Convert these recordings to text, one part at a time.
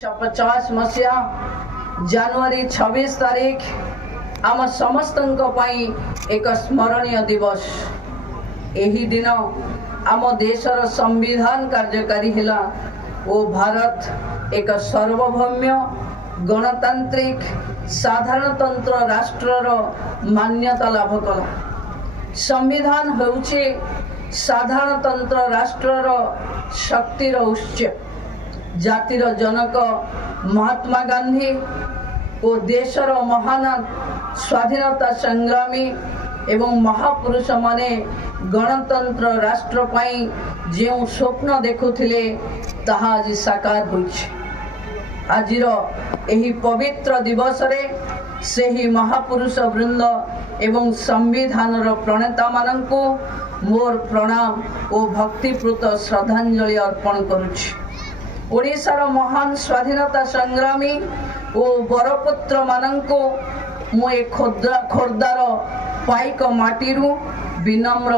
50 मसीहा जनवरी 26 तारीख आम समस्त एक स्मरणीय दिवस। यही दिन आम देशर संविधान कार्यकारी है ओ भारत एक सार्वभौम्य गणतांत्रिक साधारणतंत्र राष्ट्रर मान्यता लाभ कला। संविधान होउछे साधारणतंत्र राष्ट्रर शक्तिर उत्स। जातिर जनक महात्मा गांधी और देशर महान स्वाधीनता संग्रामी एवं महापुरुष माने गणतंत्र राष्ट्र पाई जो स्वप्न देखुथिले ताहा आज साकार होइछे। आजिर एही पवित्र दिवस रे सेही महापुरुष वृंद एवं संविधानर प्रणेता मानंकु मोर प्रणाम और भक्तिपूत श्रद्धांजलि अर्पण करुछि। ओडिशार महान स्वाधीनता संग्रामी और बरपुत्र मानंको मु ए खोर्दार पाइक माटीरू विनम्र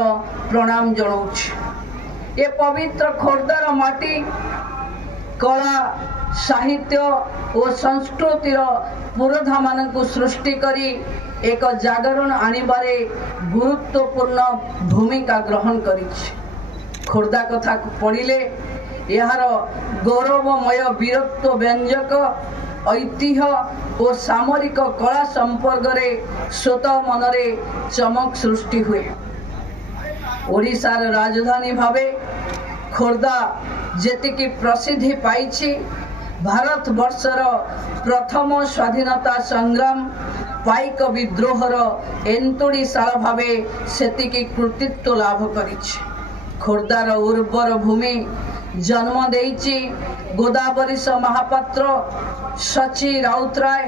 प्रणाम जणाउछि। ए पवित्र खोर्दार माटी कला साहित्य और संस्कृतिर पुरोधा मानंकु सृष्टि करी एक जागरण आनिबारे गुरुत्वपूर्ण भूमिका ग्रहण करिछि। खोर्दा कथा पढ़िले यार गौरवमय वीरत्व व्यंजक ऐतिह्य और सामरिक कला संपर्क रे स्वतः मनरे चमक सृष्टि हुए। ओडिशार राजधानी भावे खोर्दा जेतिकी प्रसिद्धि पाइछि, भारत वर्षर प्रथम स्वाधीनता संग्राम पाइक विद्रोहर एंतुड़ीशाला भावे सेतिकी कृतित्व लाभ करिछि। खोर्दार उर्वर भूमि जन्म देइछि गोदावरीश महापात्र, सची राउतराय,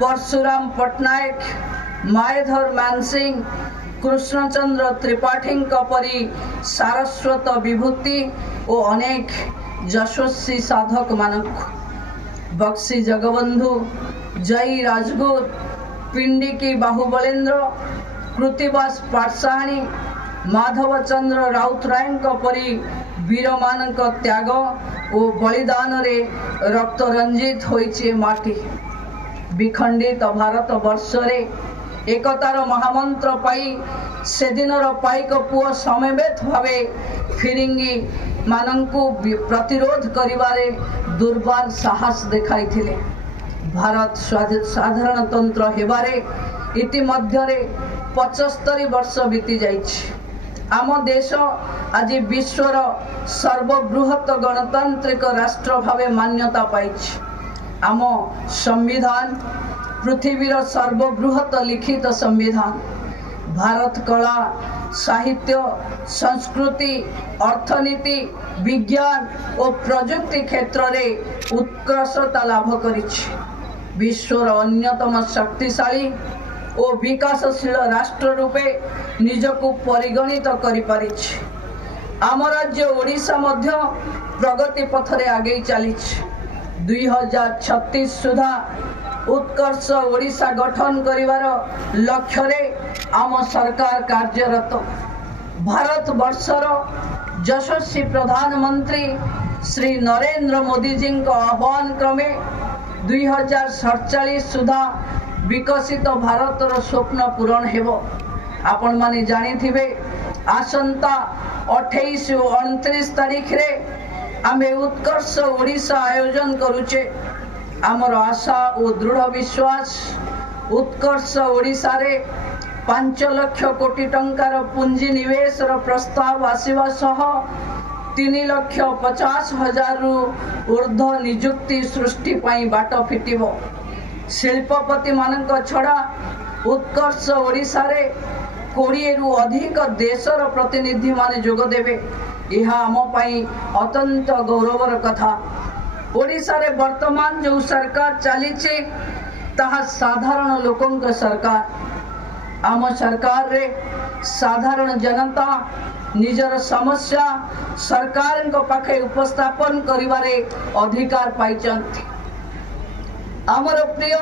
परशुराम पट्टनायक, मायधर मानसिंह, कृष्णचंद्र त्रिपाठी परी सारस्वत विभूति और अनेक यशस्वी साधक मानक। बक्सी जगबंधु, जय राजगुर, पिंडिकी बाहुबलेन्द्र, कृतिवास पाठशाणी, माधव चंद्र राउतराय परी वीर मानक त्याग और बलिदान रे रक्त रंजित होइछे माटी। विखंडित भारत वर्ष रे एकतार महामंत्र पाई से दिनर पाइक पुओ समवेत भावे फिरिंगी मानंकु प्रतिरोध करिवारे दुर्बार साहस देखाइथिले। भारत साधारणतंत्र हेबारे इतिमध्ये 75 वर्ष बीती जाइछि। आम देश आज विश्वर सर्वबृहत गणतांत्रिक राष्ट्र भावे मान्यता पाइछि। आम संविधान पृथ्वीर सर्वबृहत लिखित संविधान। भारत कला साहित्य संस्कृति अर्थनीति विज्ञान और प्रजुक्ति क्षेत्र में उत्कृष्टता लाभ करिछि। विश्वर अन्यतम शक्तिशाली और विकासशील राष्ट्र रूपे निजको परिगणित करि पारिछि। आम राज्य ओडिशा मध्य प्रगति पथरे आगे चलीछि। 2036 सुधा उत्कर्ष ओडिशा गठन करिवार लक्ष्य रे आम सरकार कार्यरत। भारत वर्षर यशस्वी प्रधानमंत्री श्री नरेंद्र मोदी जी को आह्वान क्रमे 2047 सुधा विकसित भारतर स्वप्न पूरण हेबो। आपण माने जानी थिबे आसंता 28 और 29 तारीख रे आमे उत्कर्ष ओडिशा आयोजन करूचे। आमर आशा और दृढ़ विश्वास उत्कर्ष ओडिशा रे 5 लाख कोटी टंकार पुंजी निवेशर प्रस्ताव आसीबा सह 3,50,000 रु ऊर्ध्व नियुक्ति सृष्टि पाई बाट फिटिबो। शिल्पपति मानक छड़ा उत्कर्ष ओडिशा रे 20 रु अधिक देशर प्रतिनिधि माने जोग देबे। यह आम पाई अत्यंत गौरवर कथा। ओडिशा रे वर्तमान जो सरकार चलीचे ताहा साधारण लोकंक सरकार। आम सरकार रे साधारण जनता निजर समस्या सरकार को पाखे उपस्थापन करिवारे अधिकार पाइचंती। आमर प्रिय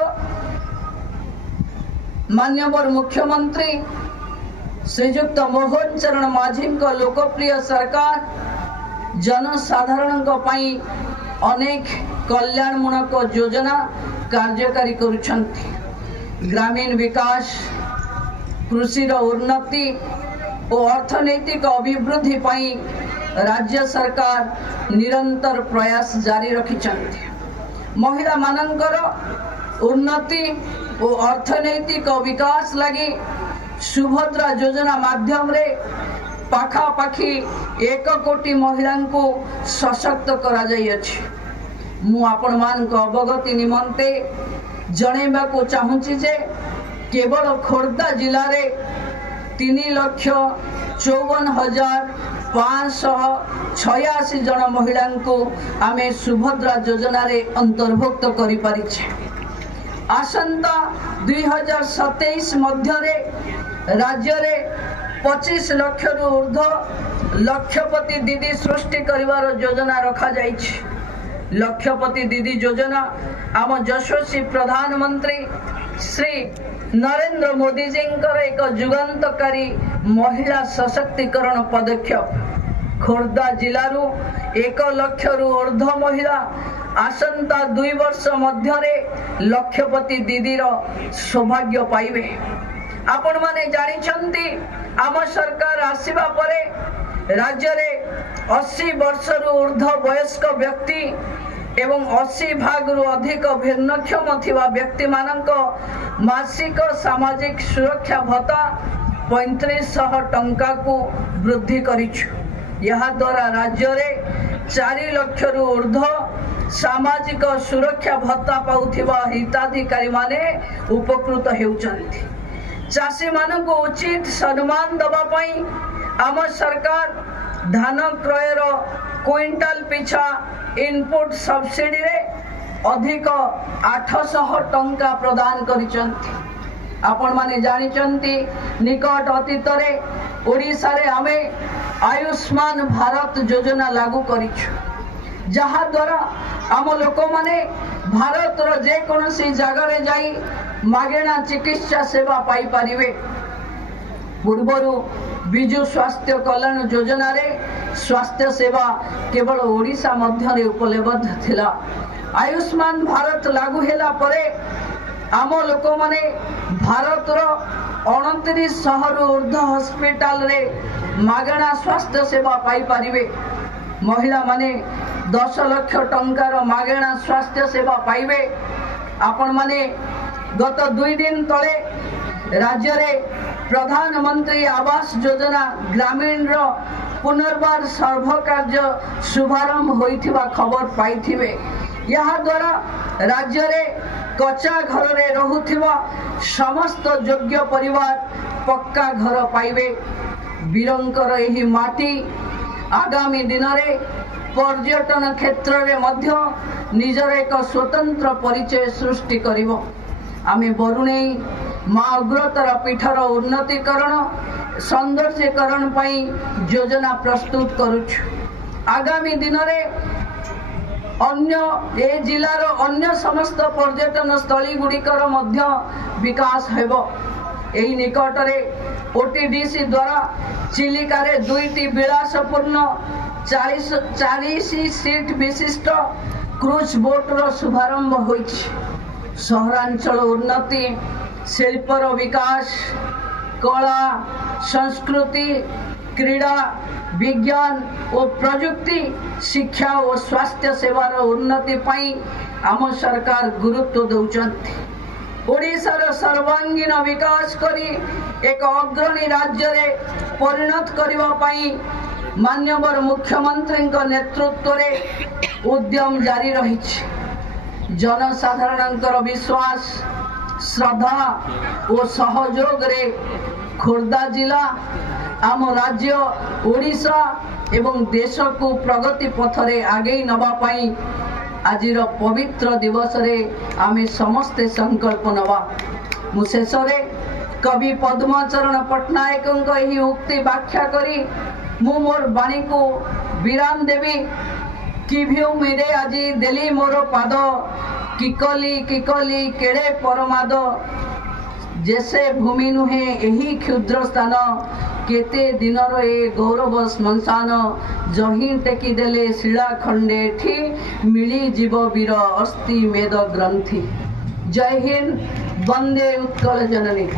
मान्यवर मुख्यमंत्री श्रीजुक्त मोहन चरण माझी लोकप्रिय सरकार जनसाधारण अनेक कल्याणमूलक योजना कार्यकारी करुछंती। ग्रामीण विकास, कृषि उन्नति और अर्थनैतिक अभिवृद्धि पाई राज्य सरकार निरंतर प्रयास जारी रखिछंती। महिला मानकर उन्नति और अर्थनैतिक विकास लगी सुभद्रा योजना माध्यम रे पाखापाखि 1 कोटी महिला को सशक्त करा जाई अछि। मु आपण मान को अवगति निमंते जणेबा को चाहूची जे केवल खोर्धा जिला रे 3,54,586 जन महिला को आमे सुभद्रा योजना रे अंतर्भुक्त करि परिछे। आसंता 2027 मध्य रे राज्य रे 25 लाख रु ऊर्ध्व लक्षपति दीदी सृष्टि करिवार योजना रखा जाइछि। लक्षपति दीदी योजना आम यशस्वी प्रधानमंत्री श्री नरेंद्र मोदी जी एक जुगांतकारी महिला सशक्तिकरण पदक्षेप। खोर्धा जिलू 1 लाख रु ऊर्ध्व महिला आसंता 2 वर्ष मध्य लक्षपति दीदीर सौभाग्य पाइबे। आपण माने जानिछंती आम सरकार आसीबा परे राज्य रे 80 वर्ष रु ऊर्ध्व वयस्क व्यक्ति एवं 80 भाग रु अधिक भिन्नक्षम थिबा व्यक्ति मानक मासिक सामाजिक सुरक्षा भत्ता 3500 टंका को वृद्धि करिछु। यह द्वारा राज्य रे 4 लाख रु ऊर्ध्व सामाजिक सुरक्षा भत्ता पाउथिबा हिताधिकारी माने उपकृत हेउचंती। चाषी मानक उचित सम्मान दबा पई आम सरकार धान क्रयर क्विंटाल पिछा इनपुट सब्सिडी रे अधिक 800 टंका प्रदान करिसंती। आपण माने जानिचंती निकट अतीत रे ओडिसा रे आमे आयुष्मान भारत योजना लागू करिछु, जहा द्वारा आम लोक माने भारत रो जे कोनोसी जगह रे जाई मागेणा चिकित्सा सेवा पाई परिवे। पूर्वरु विजु स्वास्थ्य कल्याण योजना रे स्वास्थ्य सेवा केवल ओडिशा मध्य रे उपलब्ध थिला। आयुष्मान भारत लागू हेला परे आम लोक माने भारत रो 2900 रु ऊर्ध्व हॉस्पिटल रे मागणा स्वास्थ्य सेवा पाई परिवे। महिला माने 10 लाख टंकार मागणा स्वास्थ्य सेवा पाइबे। आपण माने गत 2 दिन तले राज्य रे प्रधानमंत्री आवास योजना ग्रामीण रो पुनर्बार सर्व कार्य शुभारंभ होइथिबा खबर पाइथिबे। यहा द्वारा राज्य रे कच्चा घर रे रहुथिबा समस्त योग्य परिवार पक्का घर पाइबे। वीरंकर एही माटी आगामी दिन रे पर्यटन क्षेत्र रे मध्य निजर एक स्वतंत्र परिचय सृष्टि करिवो। आमे बरुणेई माँ अग्रतर पीठर उन्नतीकरण सौंदर्यकरण पई योजना प्रस्तुत करुछु। आगामी दिन रे अन्य ए जिलार अन्य समस्त पर्यटन स्थली गुड़िकर मध्य विकास हेबो। एही निकट रे ओटीडीसी द्वारा चिलिका रे 2टी विलासपूर्ण 40 सीट विशिष्ट क्रूज बोट रो शुभारंभ होइछि। सहरांचल उन्नति, शिल्पर विकास, कला, संस्कृति, क्रीड़ा, विज्ञान और प्रजुक्ति, शिक्षा और स्वास्थ्य सेवार उन्नति पाई आम सरकार गुरुत्व दौचंती। ओडिशार सर्वांगीन विकास करी एक अग्रणी राज्य रे परिणत करिवा पाई मान्यवर मुख्यमंत्री नेतृत्व रे उद्यम जारी रहिछि। जनसाधारणंकर विश्वास, श्रद्धा और सहयोग रे खोर्धा जिला आम राज्य ओडिशा एवं देश को प्रगति पथरे आगे नबा पाई आजिर पवित्र दिवस रे आमे समस्ते संकल्प नवा। मु शेष रे कवि पद्मचरण पट्टनायक एही उक्ति व्याख्या करी मु मोर बाणी को विराम देवी। कि भ्यू मेरे आजी देली मोर पाद, किकली किकली केड़े परमाद, जैसे भूमि नुहे यही क्षुद्र स्थान केते दिनर ए गौरव श्मशान जही टेकीदेले शिला खंडे ठी मिली जीव वीर अस्थि मेद ग्रंथि। जय हिंद, वंदे उत्कल जननी।